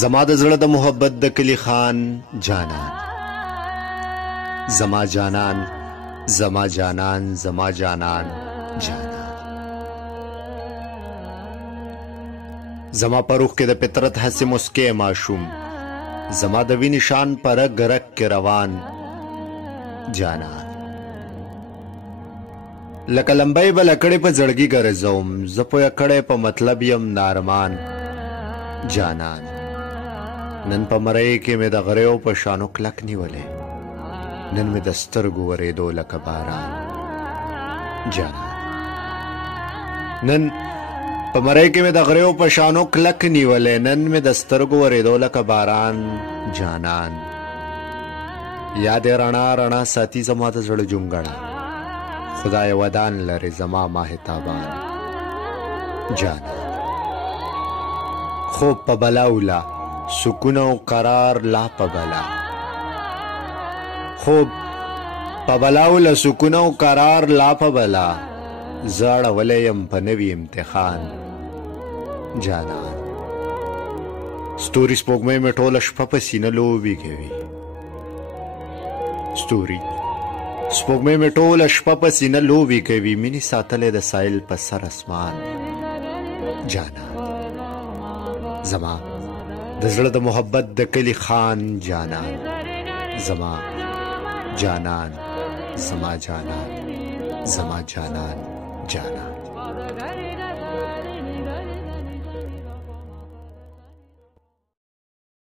زما د زړه د محبت د کلی خان جانان، زما جانان زما جانان زما جانان جانان، زما پروخ کې د فطرت هسې مسکې ماشوم، زما د وینې شان په رګ رګ کې روان جانان، لکه لمبۍ به لکړې په زړګي ګرځوم، زه پویه کړی په مطلب یم نارمان جانان، نن په مرۍ کې مې د غریو په شانو کلک نیولې، نن مې د سترګو ورېدو لکه باران جانان، نن په مرۍ کې مې د غریو په شانو کلک نیولې، نن مې د سترګو ورېدو لکه باران جانان، یاد رڼا رڼا ساتي زما د زړه جونګړه، خدای ودان لري زما ماهتابان جانان، خوب په بلاوله سکون او قرار لا په بلا، خوب په بلاوله سکون او قرار لا په بلا، زه اړولی یم په نوي امتحان جانان، ستوري سپوږمۍ مې ټوله شپه په سینه لوبې کوي، ستوري سپوږمۍ مې ټوله شپه په سینه لوبې کوي، مینې ساتلی د سایل په سر اسمان جانان، زما د زړه د محبت د کلی خان جانان، زما جانان زما جانان زما جانان جانان.